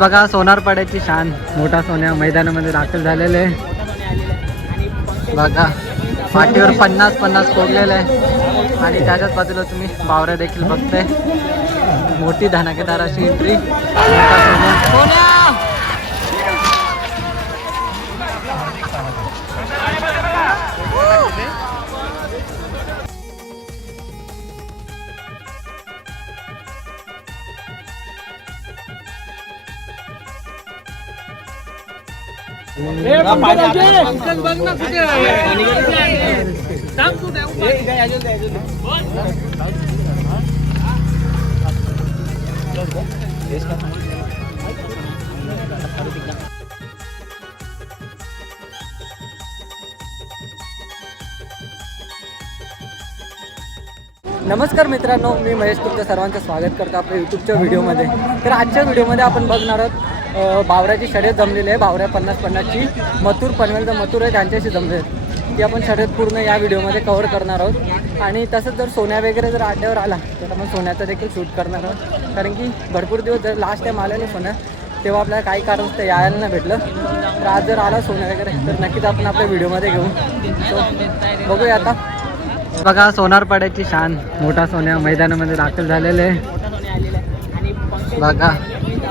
बघा सोनारपाड्याची शान मोठा सोन्या मैदानामध्ये दाखल झालेले आहे. बघा पाठीवर 50-50 कोरलेले आहे आणि त्याच्याच बाजूला तुम्ही बावऱ्या देखील बघताय. मोठी धनाकेदार अशी एंट्री मोठा सोन्या. नमस्कार मित्रांनो, मी महेश तुमचं सर्वांचं स्वागत करतो आपल्या यूट्यूबच्या व्हिडिओमध्ये. तर आजच्या व्हिडिओमध्ये आपण बघणार आहोत बावऱ्याची शर्यत जमलेली आहे. बावऱ्या 50-50ची मथुर पनवेलचा मथुर आहे त्यांच्याशी जमले आहेत. ती आपण शर्यत पूर्ण या व्हिडिओमध्ये कव्हर करणार आहोत. आणि तसंच जर सोन्या वगैरे जर अड्ड्यावर आला तर आपण सोन्याचं देखील शूट करणार आहोत. कारण की भरपूर दिवस जर लास्ट टाईम आलेलं सोन्या तेव्हा आपल्याला काही कारण ते यायला नाही भेटलं. तर आज जर आला सोन्या वगैरे तर नक्कीच आपण आपल्या व्हिडिओमध्ये घेऊ. सो बघूया आता. बघा सोनारपाड्याची शान मोठा सोन्या मैदानामध्ये दाखल झालेले आहे. बघा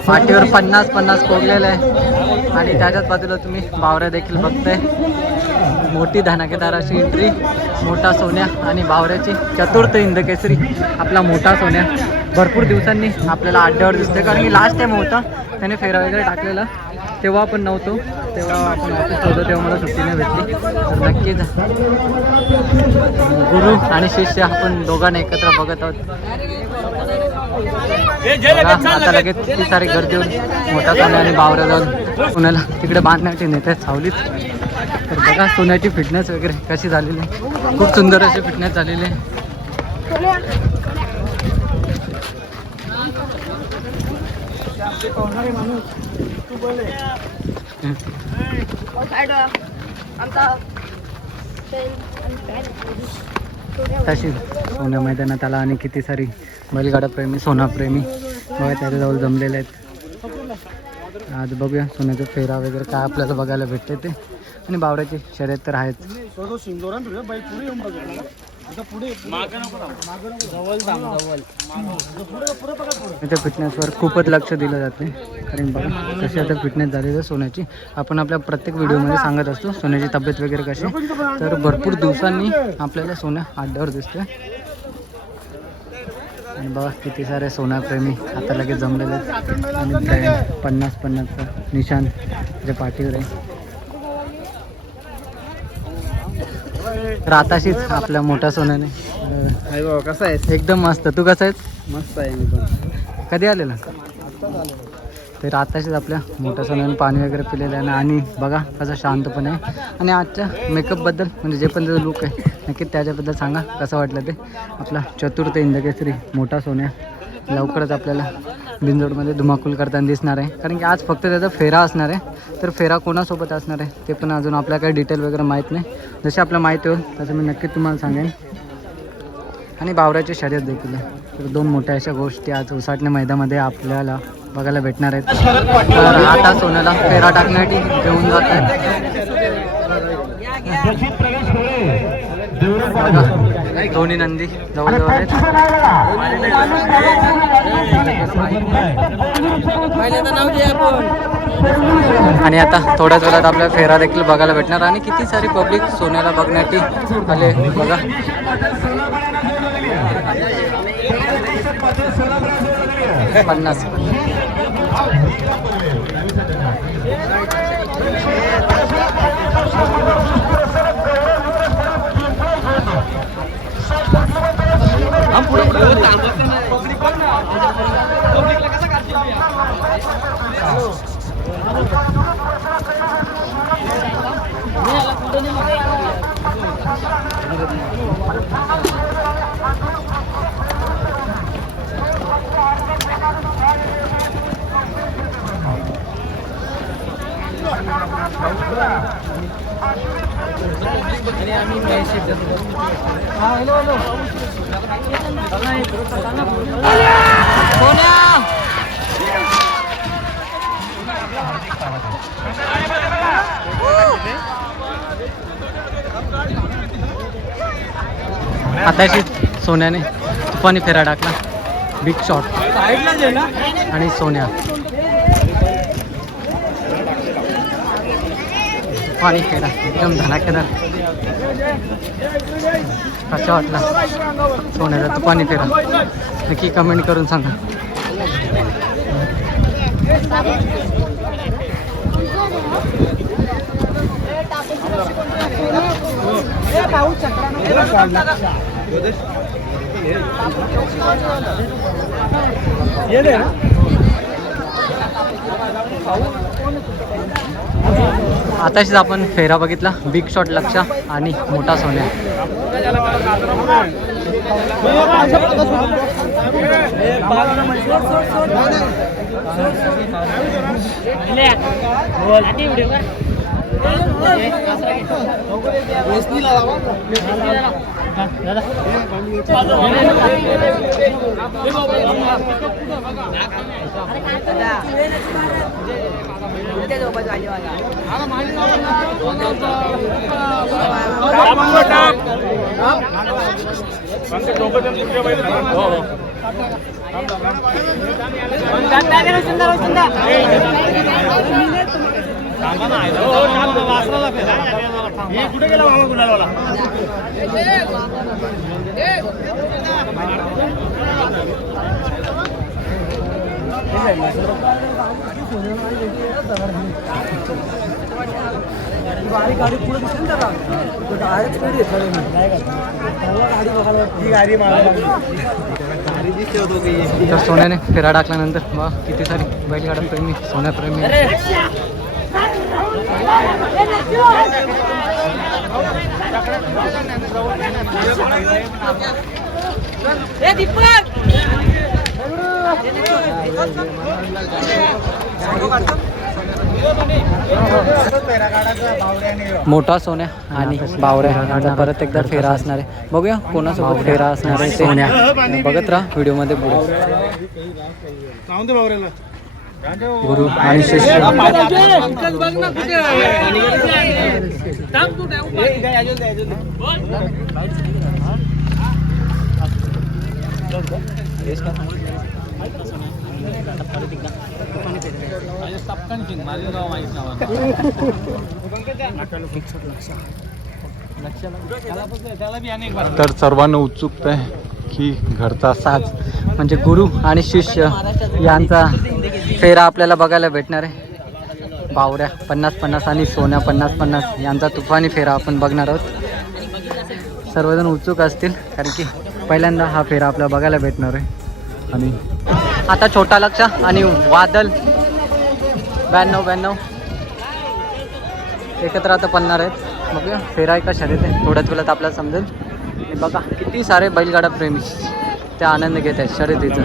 पाठीवर 50-50 कोरलेले आहे आणि त्याच्याच बाजूला तुम्ही बावऱ्या देखील बघताय. मोठी धनाकेदार अशी एंट्री मोठा सोन्या आणि बावऱ्याची चतुर्थ हिंद केसरी आपला मोठा सोन्या भरपूर दिवसांनी आपल्याला अड्ड्यावर दिसते. कारण की लास्ट टाईम होता त्याने फेरा वगैरे टाकलेला, तेव्हा आपण नव्हतो, तेव्हा आपण ऑफिस होतो, तेव्हा मला सुट्टी नाही भेटली. तर नक्कीच गुरु आणि शिष्य आपण दोघांना एकत्र बघत आहोत. आता लगेच किती सारी गर्दी होऊन मोठा सोन्या आणि बावऱ्या जाऊन सोन्याला तिकडे बांधण्याची नेते सावलीत. तर बघा सोन्याची फिटनेस वगैरे कशी झालेली आहे. खूप सुंदर अशी फिटनेस झालेली आहे. तशी सोन्या मैदानात आला आणि किती सारी बैलगाडा प्रेमी सोनाप्रेमी बघा त्याच्याजवळ जमलेले आहेत. आज बघूया सोन्याचा फेरा वगैरे काय आपल्याला बघायला भेटते ते. आणि बावऱ्याची शर्यत तर आहेत. त्या फिटनेसवर खूपच लक्ष दिलं जाते. कारण बघा कशी आता फिटनेस झालेली आहे सोन्याची. आपण आपल्या प्रत्येक व्हिडिओमध्ये सांगत असतो सोन्याची तब्येत वगैरे कशी. तर भरपूर दिवसांनी आपल्याला सोन्या अड्ड्यावर दिसतोय. आणि बघा किती सारे सोन्याप्रेमी आता लगेच जमलेले आहेत. आणि 50-50चं निशान जे पाठीवर आहे. तर आताशीच आपल्या मोठ्या सोन्याने कसा आहे? एकदम मस्त. तू कसा आहेस? मस्त आहे. मी पण कधी आलेला? तर आताशीच आपल्या मोठ्या सोन्याने पाणी वगैरे पिलेलं आहे. आणि बघा कसं शांतपणे आहे. आणि आजच्या मेकअपबद्दल म्हणजे जे पण त्याचं लुक आहे नक्कीच त्याच्याबद्दल सांगा कसं वाटलं ते. आपला चतुर्थ हिंदकेसरी मोठा सोन्या लवकरच आपल्याला बिंजोडमध्ये धुमाकूल करताना दिसणार आहे. कारण की आज फक्त त्याचा फेरा असणार आहे. तर फेरा कोणासोबत असणार आहे ते पण अजून आपल्याला काही डिटेल वगैरे माहीत नाही. जसे आपल्याला माहिती होईल तसं मी नक्कीच तुम्हाला सांगेन. आणि बावऱ्याची शर्यत देखील आहे. तर दोन मोठ्या अशा गोष्टी आज उसाटणे मैदानामध्ये आपल्याला बघायला भेटणार आहेत. तर आता सोन्याला फेरा टाकण्यासाठी घेऊन जात आहेत. दोन्ही नंदी जवळजवळ आहेत. आणि आता थोड्याच वेळात आपल्याला फेरा देखील बघायला भेटणार. आणि किती सारी पब्लिक सोन्याला बघण्यासाठी आले बघा. पन्नास आणि आम्ही हॅलो हॅलो आताशी सोन्याने तुफानी फेरा टाकला, बिग शॉट आणि सोन्या तुफानी फेरा एकदम धनाकेदार. कसा वाटला सोन्याचा तुफानी फेरा नक्की कमेंट करून सांगा. आताशीच आपण फेरा बघितला, बिग शॉट लक्ष आणि मोठा सोन्या. कुठे गेला मामा गुलालवाला? तर सोन्याने फेरा टाकल्यानंतर वा किती सारी बैलगाडा प्रेमी, सोन्या प्रेमी. मोठा सोन्या आणि बावऱ्या आता परत एकदा फेरा असणार आहे. बघूया कोणासोबत फेरा असणार आहे सोन्या. बघत राहा व्हिडिओमध्ये पुढे. गुरु आणि शिष्य. तर सर्वांना उत्सुकता आहे की घरचा साज म्हणजे गुरु आणि शिष्य यांचा फेरा आपल्याला बघायला भेटणार आहे. बावऱ्या 50-50 आणि सोन्या 50-50 यांचा तुफानी फेरा आपण बघणार आहोत. सर्वजण उत्सुक असतील कारण की पहिल्यांदा हा फेरा आपल्याला बघायला भेटणार आहे. आणि आता छोटा लक्ष आणि वादल 92 एकत्र आता पडणार आहेत. बघूया फेरा आहे का शर्यत आहे थोड्याच वेळात आपल्याला समजेल. आणि बघा किती सारे बैलगाडा प्रेमी ते आनंद घेत आहेत शर्यतीचं.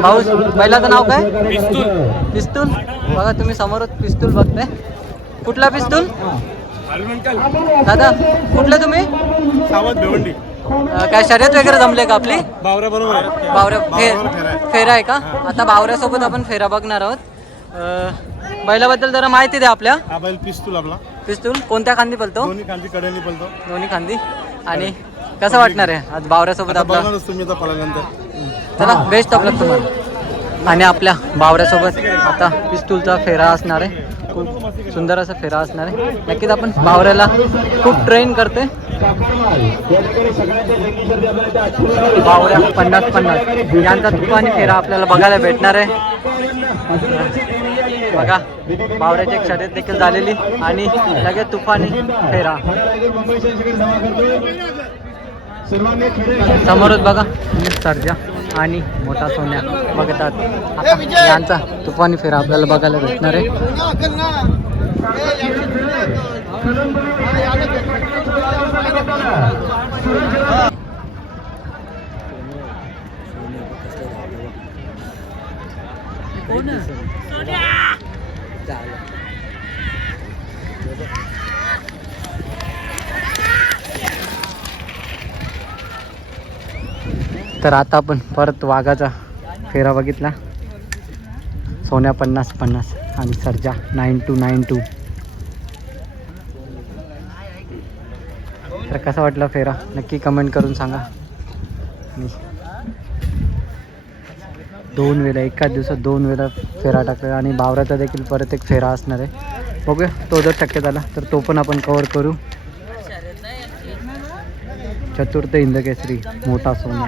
पाऊस बैलाचं नाव काय? पिस्तूल. बघा तुम्ही समोरच पिस्तूल बघताय. कुठला पिस्तूल दादा? कुठलं तुम्ही? सावध भिवंडी. काय शर्यत वगैरे जमले का आपली? बावऱ्या बरोबर आहे. बावऱ्या फेरा आहे का? आता बावऱ्यासोबत आपण फेरा बघणार आहोत. बैलाबद्दल जरा माहिती द्या आपल्या. हा बैल पिस्तूल आपला. पिस्तूल कोणत्या खांदी पलतो? दोन्ही खांदी कडेने पळतो. दोन्ही खांदी. आणि कसं वाटणार आहे आज बावऱ्यासोबत आपला? बघणारच तुम्ही आता पळाल्यानंतर. चला बेस्ट ऑफ लक तुम्हाला. आणि आपल्या बावऱ्यासोबत आता पिस्तूलचा फेरा असणार आहे. खूप सुंदर असा फेरा असणार आहे. नक्कीच आपण बावऱ्याला खूप ट्रेन करते. बावऱ्या 50-50 यांचा तुफानी फेरा आपल्याला बघायला भेटणार आहे. बघा बावऱ्याची एक शर्यत देखील झालेली आणि लगेच तुफानी फेरा. समोरच बघा सर्जा आणि मोठा सोन्या बघतात. आता यांचा तुफानी फेरा आपल्याला बघायला भेटणार आहे. तर आता आपण परत वाघाचा फेरा बघितला. सोन्या 50-50 आणि सर्जा 9292. तर कसा वाटला फेरा नक्की कमेंट करून सांगा. आणि 2 वेळा एकाच दिवसात 2 वेळा फेरा टाकला आणि बावराचा देखील परत एक फेरा असणार आहे. बघूया तो जर शक्य झाला तर तो पण आपण कव्हर करू. चतुर्थ हिंद केसरी मोठा सोन्या.